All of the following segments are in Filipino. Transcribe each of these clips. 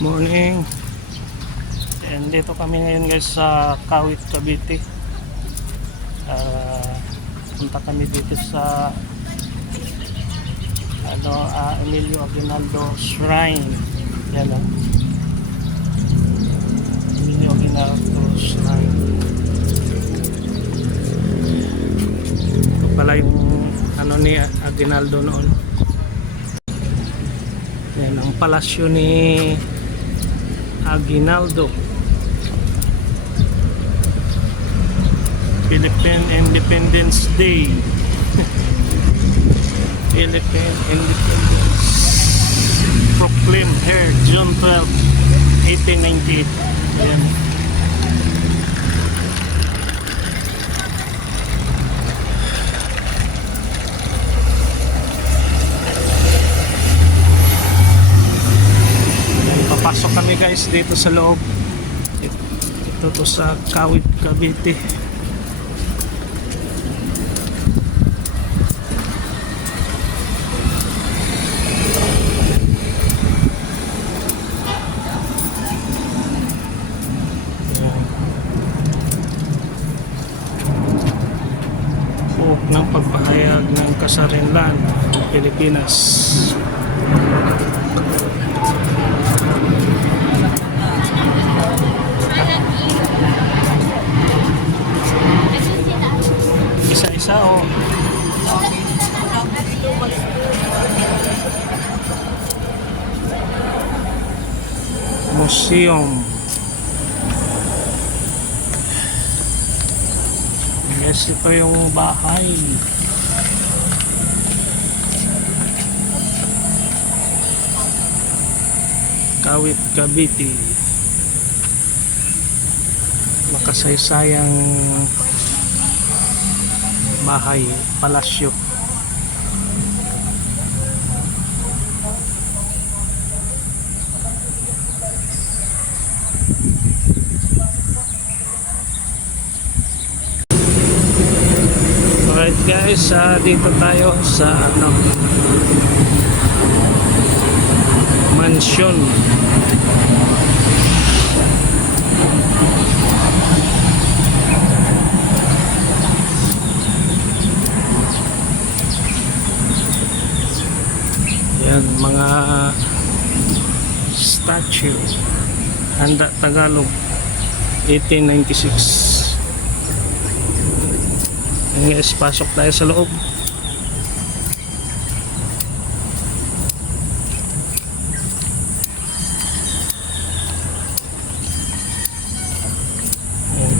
Morning. And dito kami ngayon guys sa Kawit, Cavite. Punta kami dito sa Emilio Aguinaldo Shrine. Yan o. Emilio Aguinaldo Shrine. Ito pala yung ni Aguinaldo noon. Yan ang palasyo ni Aguinaldo. Philippine Independence Day. Philippine Independence proclaimed here June 12, 1898. Ayan. Papasok kami guys dito sa loob. Ito to sa Kawit, Cavite. Ng pagpahayag ng kasarinlan ng Pilipinas. Isa-isa o museum. Yes, ito yung bahay. Kawit, Cavite. Makasaysayang bahay, palasyo. Alright guys, dito tayo sa mansion. Yan, mga statue. Handa Tagalog 1896. Guys, pasok tayo sa loob.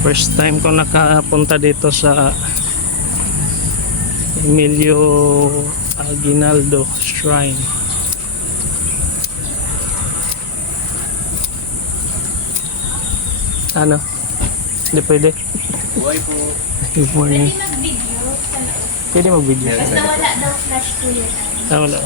First time ko nakapunta dito sa Emilio Aguinaldo Shrine. Ano? Hindi pwede? Buhay po. Good morning. Pwede mag-video. Pwede mag-video. Basta wala daw flash to yun. Wala.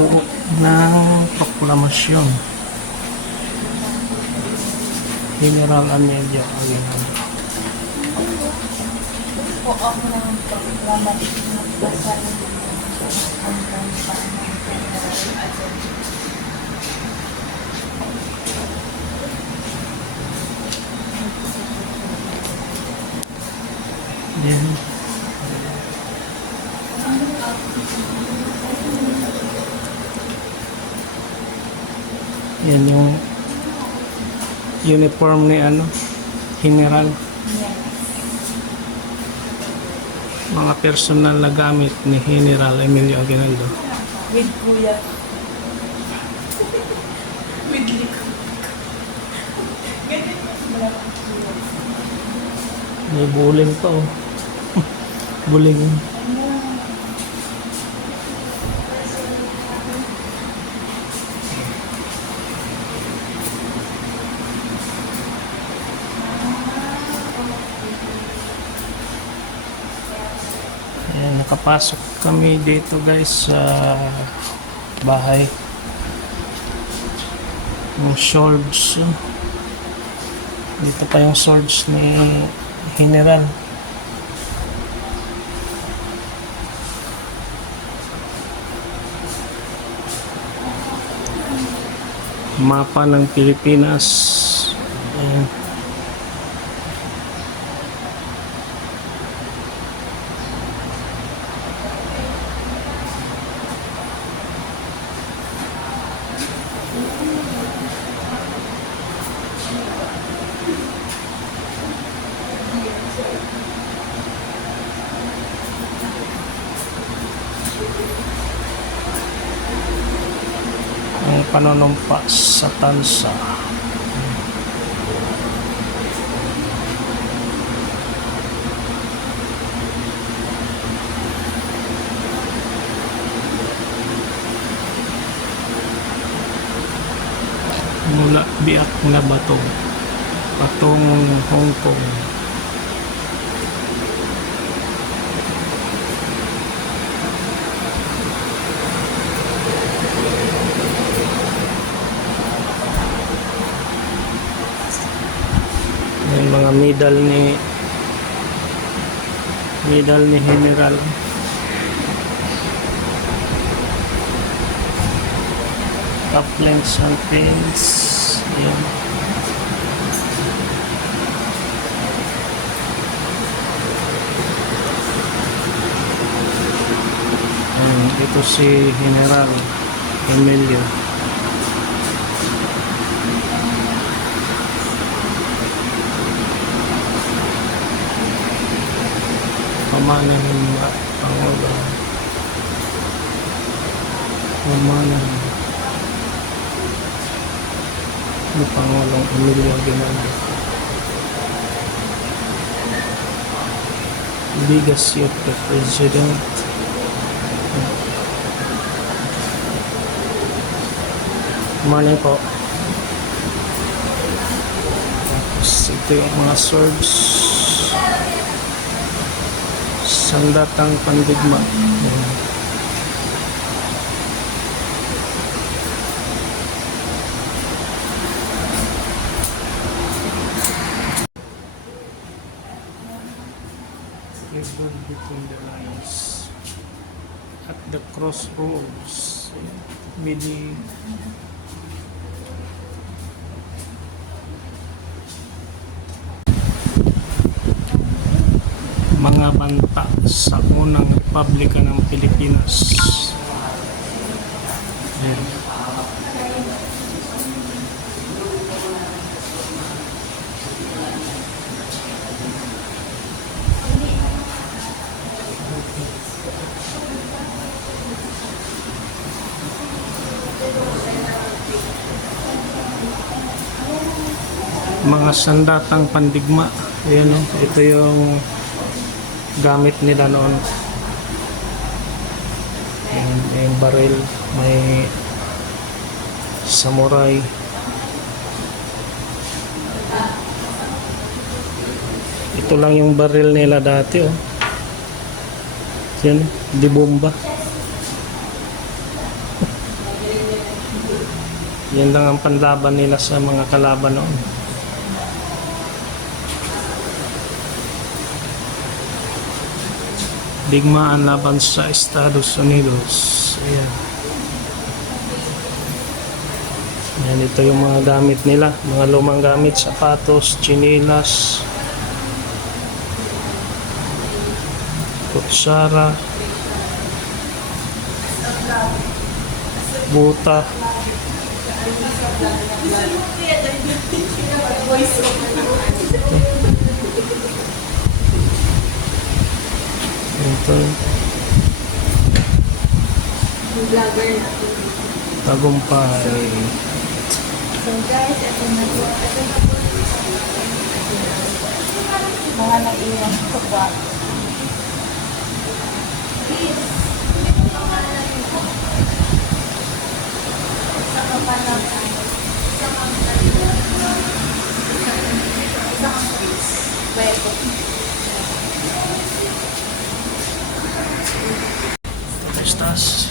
Puro ng proklamasyon. General Amelia Aguinaldo. Po ako ng proklamasyon ng pasal ang kampanya. Yan. Yan yung uniform ni General. Mga personal na gamit ni General Emilio Aguinaldo. With kuya. With likod. May buling pa oh. Buling. Ayan, nakapasok kami dito guys sa bahay. Yung swords. Dito pa yung swords ni General. Mapa ng Pilipinas. Ayan. Ang panunumpa sa tansa. Mula biak na bato patungong Hong Kong. Yung mga medal ni General. Couplings and pins. Ayan. Ito si General Emilio. Pamanahin ba Pangulo? Pamanahin ni Pangulong Emilio Aguinaldo. Legacy of the President. Morning po. Tapos ito yung mga swords. Sandatang Pandigma. Ribbon between the lines. At the crossroads. Midi. Mga banta sa unang Republika ng Pilipinas. Ayan. Mga sandatang pandigma. Ayan, ito yung gamit nila noon. Ayan, may baril, may samurai. Ito lang yung baril nila dati, oh. Yan, di bomba. Yan lang ang panlaban nila sa mga kalaban noon. Digmaan laban sa Estados Unidos. Ayan. Ayan, ito yung mga gamit nila. Mga lumang gamit, sapatos, chinilas, kutsara, buta. Ito. Tagumpay. So guys, ito na po. Mga naiwan ko ba? Estas.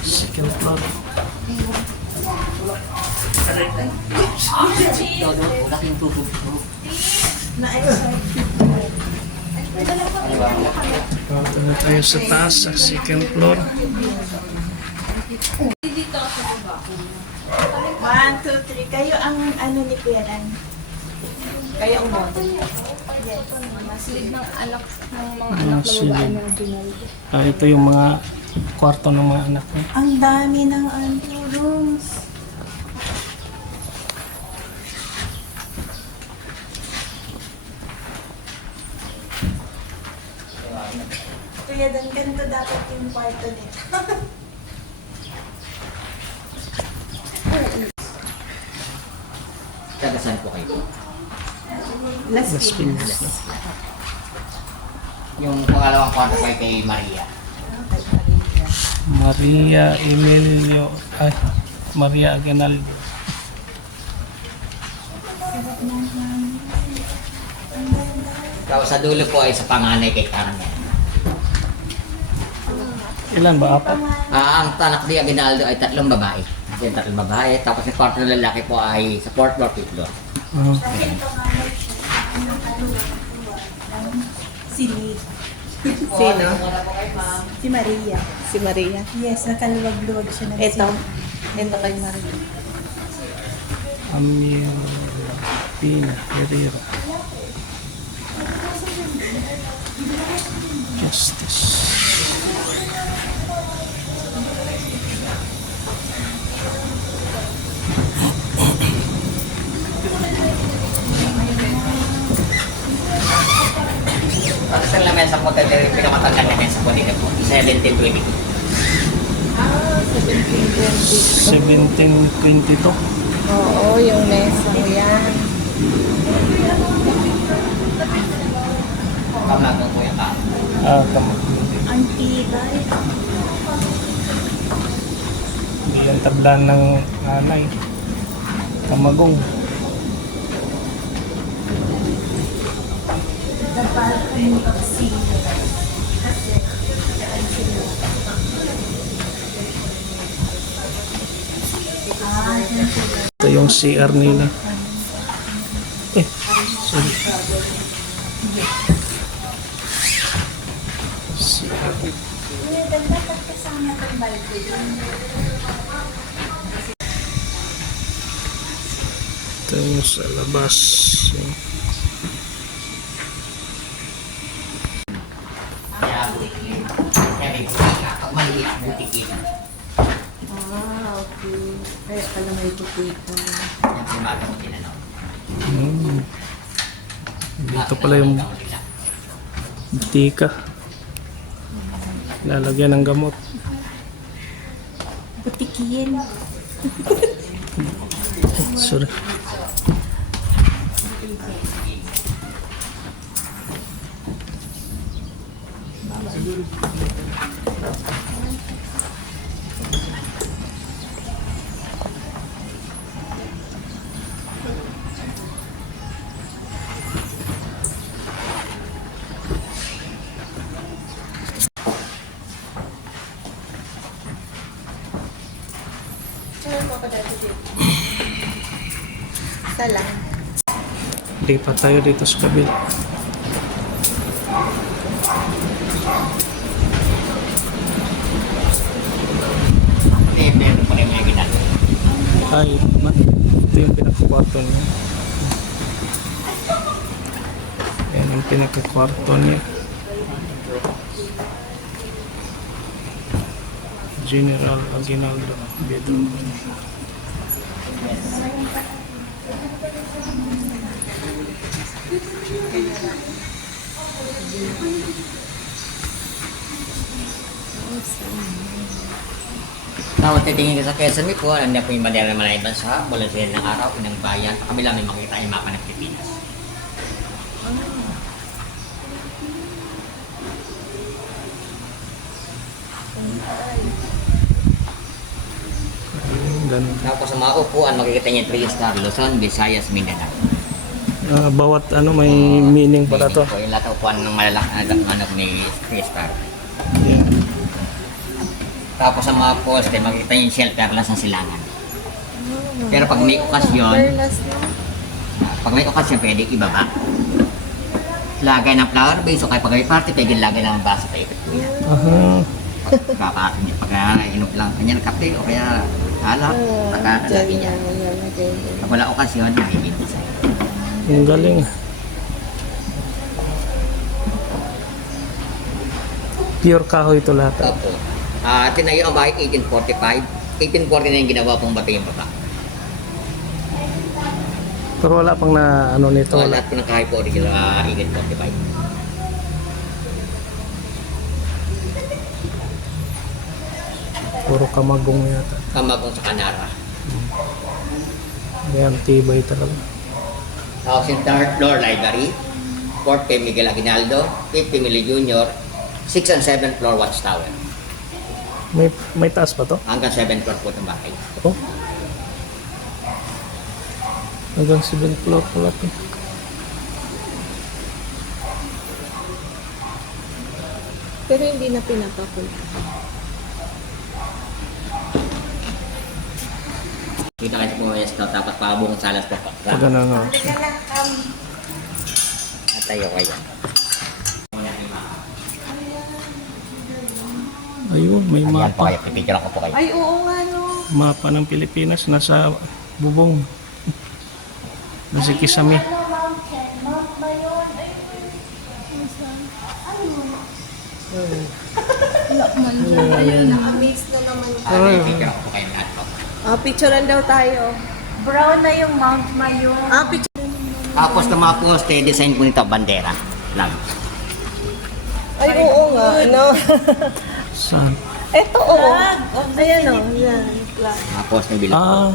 Second floor. Punta na tayo sa taas, sa second floor. 1, 2, 3. Kayo ang ano ni Kuya Ran? Kaya ang model. Yes. Masilid ng anak ng mga Ah, anak na silid. babae ng Ginaldo. Ito yung mga kwarto ng mga anak niya. Ang dami ng rooms. Kuya Dan, ganito dapat yung kwarto nito. Taga saan po kayo? Las Las Piñas. Piñas. Yung pangalawang kwarto ko ay kay Maria. Maria Emilio, ay, Maria Aguinaldo. Tapos sa dulo po ay sa panganay kay Carmen. Ilan ba? Apat? Ang anak ni Aguinaldo ay 3 babae. Yung 3 babae. Tapos yung kwarto ng lalaki po ay sa 4th floor, 5th floor. Ah, Si Lee. Sino? Si Maria. Si Maria. Yes, nakaluwag-luwag siya ng Ito. Ito kay Maria. Amir Pina Herrera. Justice. Tapos ang laman sa po, pinamatanggal na yan sa po dito po. 1722. 1722. Oo, yung mesa mo yan. Kamagong po yung ka. Ah, tama. Ang tibay. Hindi yan tablan ng nanay. Kamagong. The balcony of sea. Ito yung CR nila. Eh, sorry. CR. Kuya Dan, dapat kasama itong balcony. Ito yung sa labas. Kaya may butika. Pag maliit, butikin. Ah, okay. Kaya pala may butiko. Yan po yung mga gamot tinanaw. Dito pala yung butika. Lalagyan ng gamot. Butikiyin. Sorry. Isa lang. Lipat tayo dito sa kabila. Meron po rin mga ginagawa. Ay, ito yung pinakakwarto niya. Yan yung pinakakwarto niya. General Aguinaldo bedroom. Tapos titingin ka sa Quezon po, alam niya po yung bandera ng Malayang Bansa, Balansin ng Araw, Inang Bayan, sa kabila may makita yung mapa ng Pilipinas. Ganun. Tapos sa mga upuan, makikita niyo yung 3-star, Luzon, Visayas, Mindanao. Bawat ano may meaning pala to. Po, yung lahat ng upuan ng malalaki ano, may 3-star. Yeah. Tapos sa mga poste, makikita niyo yung shelter lang sa silangan. Pero pag may okasyon, Perlas na. pag may okasyon, pwede ibaba. Lagay ng flower base o kaya pag may party, pwede lagay ng baso tayo. Aha. Pag Kakain niya. Pag inom lang kanya ng kape o kaya alak, pagkakalagi niya. Pag wala okasyon, nahihinom siya. Ang galing. Pure kahoy ito lahat. Opo. Tinayo ang bahay 1845. 1840 na yung ginawa pong bato yung baba. Pero wala pang na ano nito. So, lahat po ng kahoy po original 1845. Puro kamagong yata. Kamagong sa Kanara. Ayan, tibay talaga. Tapos yung third floor library, 4th kay Miguel Aguinaldo, 5th kay Mili Jr., 6th and 7th floor watchtower. May taas pa to? Hanggang 7th floor po itong bahay. Oh. Hanggang 7th floor pala to. Pero hindi na pinapapunta. Kita kayo po yes, no? Tapos pabong salas po. Pag ano nga. At tayo kayo. Ayun, may Ayan po mapa. kayo, pipicture ko po kayo. Ay, oo nga, no. Mapa ng Pilipinas nasa bubong. Nasa Kisame. Mountain. Mount ba yun? Na-amaze na naman. Pipicture ko po kayo lahat po. Picturean daw tayo. Brown na yung Mount Mayon. Picture. Tapos ng mga poste, design po nito, bandera lang. Ay, oo nga, no. Saan? Ito, oo. Ayan, o. Yan. Mga poste ng bilog.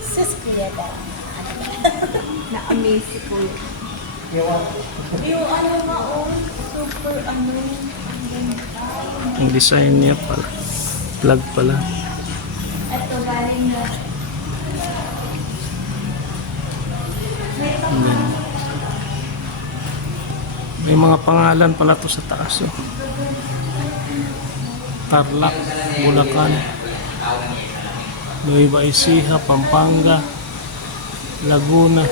Sis Kuya da. Na-amaze si Kuya. Yung ano nga oh, super ano. Ang design niya pala. Plug pala. Ito galing na. May mga pangalan pala to sa taas. Oh. Tarlac, Bulacan, Nueva Ecija, Pampanga, Laguna.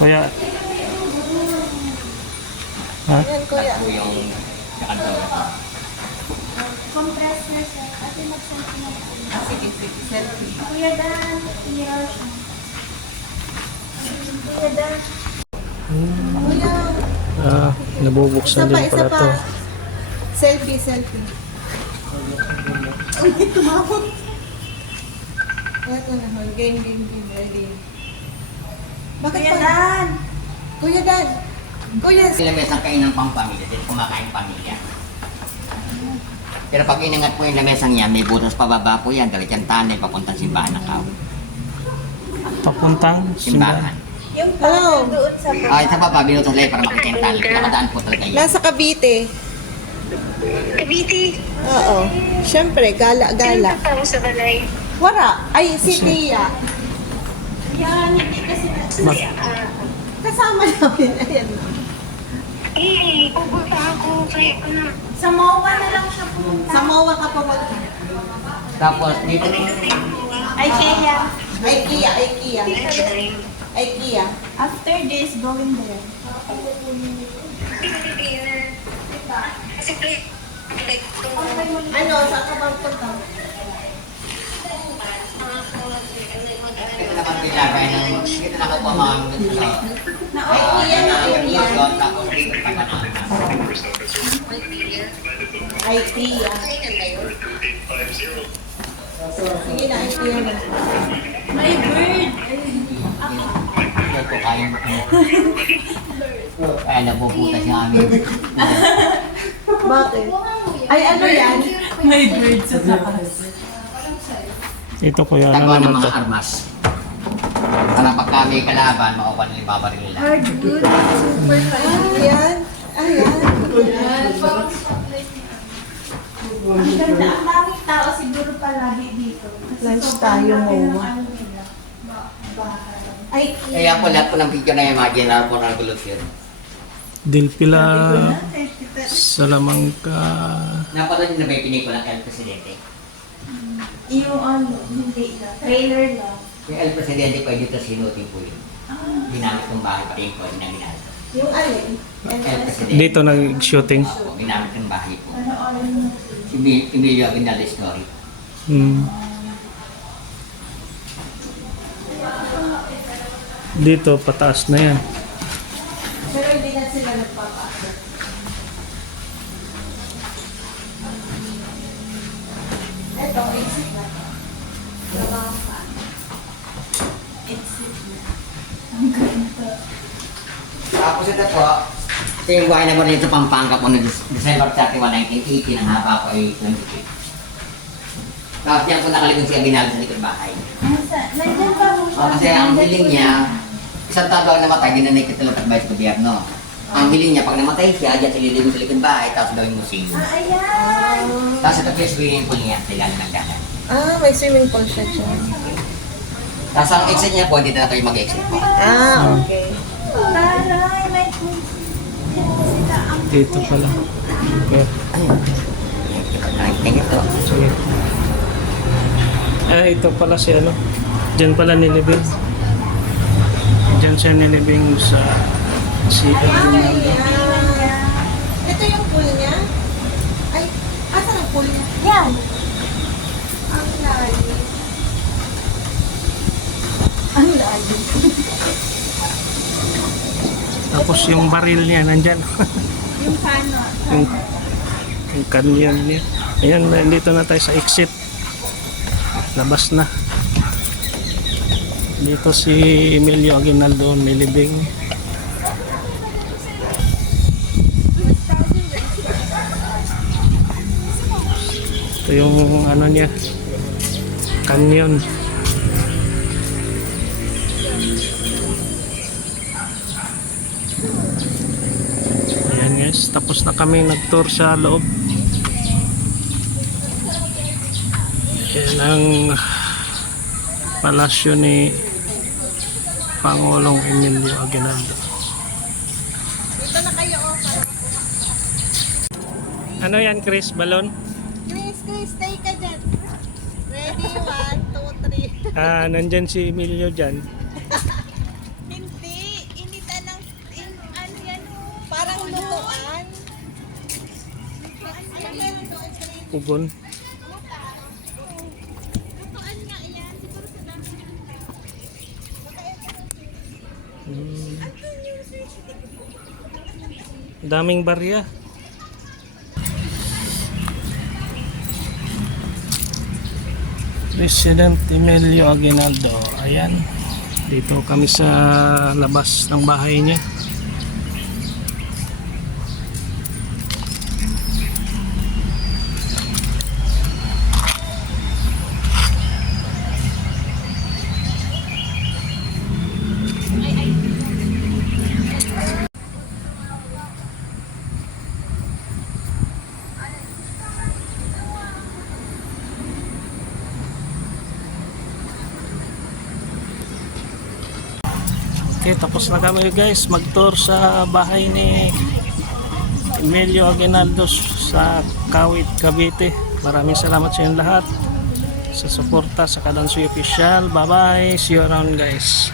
Kaya Ayan, Kuya. Ito yung kakanto. Compress na siya. Ate mag-selfie na po. Sige, selfie. Kuya Dan, iyaw siya. Kuya Dan. Kuya. nabubuksan din pala to. Selfie. Ay, tumawag. Ito na, game. Ready. Bakit Kuya pa? Dan. Kuya Dan. Kuya. Sila may isang kainang pang pamilya, din kumakain pamilya. Pero pag inangat po yung lamesang yan, may butas pababa po yan, dalagang tunnel, papuntang simbahan ng Kao. Papuntang Simbahan. Yung Hello. tunnel doon sa Sa baba, binutos lang para makita yung tunnel. Nakadaan po talaga yan. Nasa Cavite. Cavite. Oo. Siyempre, gala-gala. Sino tao sa balay? Wala. Ay, si Tia. yan, hindi kasi Kasama namin. Ayan. Pupunta ako. Kaya ko na. sa MOA na lang siya pumunta. Sa MOA ka pumunta. Tapos dito, Ay, kaya. Ay, Kia. After this, going there. Kasi play. Ano, saan ka bang punta? ito naman nilagay ng, dito na ako pamamagod sa yun, tapos dito pa ka na. Ay, Kia. Sige na, ay, Kia na. My bird. Ito po kayo. Kaya nabubutas yung amin. Bakit? Ay, ano yan? May bird sa taas. ito kuya, ano Tagawa ng naman to? mga armas. Para pag kami kalaban, makukuha nila yung babaril nila. Hard good. Super fine. Ayan. Ayan. Ang ganda. Ang daming tao siguro palagi dito. Kasi Lunch sobrang tayo, laki ng MOA. ano nila. Bahay. Ay, Kaya po lahat po ng video na yung mga general po ng gulot yun. Dilpila, Salamanca. Napanood nyo na ba yung pinikula kay El Presidente? Yung ano, hindi lang. Trailer lang. Yung El Presidente po, dito sinutin po yun. Ginamit ng bahay pati yung kwan na ginamit. Yung alin? El Presidente. Dito nag-shooting. Opo, ginamit ng bahay po. Ano orin? Emilio Aguinaldo story. Hmm. Dito, pataas na yan. Pero hindi na sila nagpapasok. Ito, exit na to. Trabaho pa. Exit na. Ang ganda. Tapos ito po, ito yung buhay na po dito sa Pampanga po noong December 31, 1980, ng haba po ay 28. Tapos yan po nakaligong si Aguinaldo sa likod bahay. Nandiyan pa po siya. Kasi ang hiling niya, isang tao ang namatay, ginanay ka talagang sa gobyerno. Ang hiling niya, pag namatay siya, diyan sa liligong sa likod bahay, tapos gawing museo. Ayan. Tapos ito po yung swimming pool niya, sa ilalim ng dagat. Ah, may swimming pool siya dyan. Tapos ang exit niya po, dito na kayo mag-exit po. Ah, okay. Taray, may sila ang Dito pala. Okay. Thank you po. Sige. Ito pala si ano. Diyan pala nilibing. Diyan siya nilibing sa si Aguinaldo. Ito yung pool niya? Ay, asan ang pool niya? Yan. Ang layo. Ang layo. Tapos yung baril niya nandyan. Yung paano? yung canyon niya. Ayan, dito na tayo sa exit. Labas na. Dito si Emilio Aguinaldo nilibing. Ito yung ano niya, canyon. Ayan guys, tapos na kami nag-tour sa loob. Yan ang palasyo ni Pangulong Emilio Aguinaldo. Dito na kayo, okay. Ano yan, Chris? Balon? Chris, stay ka dyan. Ready? 1, 2, 3. Nandyan si Emilio dyan. Hindi. Initan ng... ano yan? Parang lutuan. Ano yan? Pugon. Lutuan nga yan. Siguro sa dami. Daming barya. President Emilio Aguinaldo. Ayan. Dito kami sa labas ng bahay niya. Okay, tapos na kami guys mag-tour sa bahay ni Emilio Aguinaldo sa Kawit, Cavite. Maraming salamat sa inyong lahat sa suporta sa Kadansoy Official. Bye bye, see you around guys.